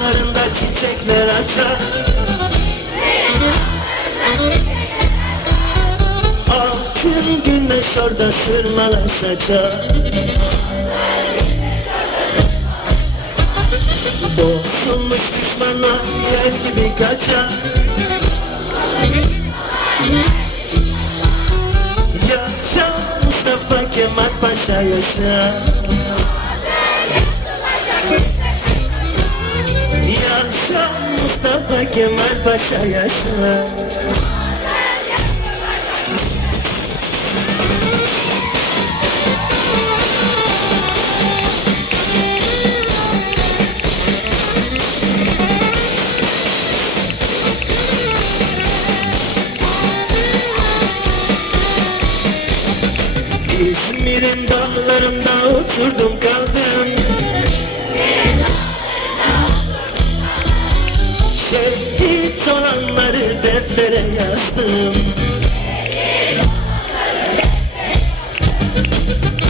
dağlarında çiçekler açar. Altın güneş orada sırmalar saçar. Bozulmuş düşmanlar yer gibi kaçar. Yaşa Mustafa Kemal Paşa Yaşa Kemal Paşa yaşa. İzmir'in dağlarında oturdum kaldım Şehit olanları deftere yazdım.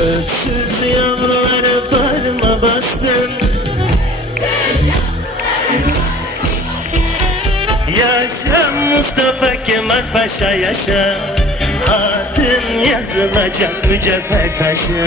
Öksüz yavruları bağrıma bastım. Yaşa Mustafa Kemal Paşa yaşa. Adın yazılacak mücevher taşı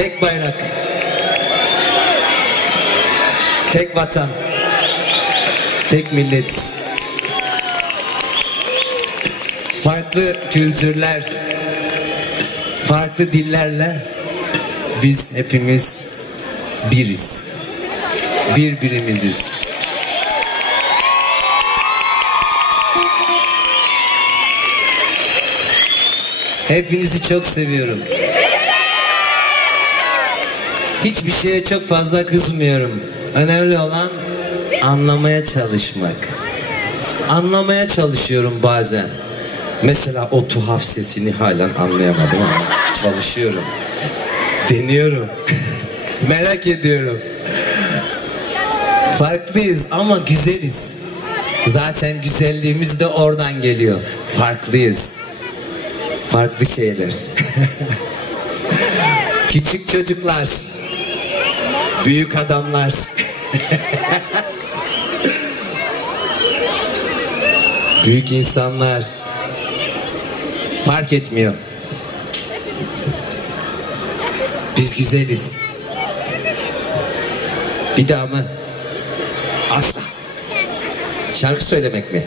Tek bayrak. Tek vatan. Tek milletiz. Farklı kültürler, farklı dillerle biz hepimiz biriz. Birbirimiziz. Hepinizi çok seviyorum. Hiçbir şeye çok fazla kızmıyorum. Önemli olan anlamaya çalışmak. Anlamaya çalışıyorum bazen. Mesela o tuhaf sesini halen anlayamadım ama çalışıyorum. Deniyorum. Merak ediyorum. Farklıyız ama güzeliz. Zaten güzelliğimiz de oradan geliyor. Farklıyız. Farklı şeyler. Küçük çocuklar. Büyük adamlar. Büyük insanlar. Fark etmiyor. Biz güzeliz. Bir daha mı? Asla. Şarkı söylemek mi?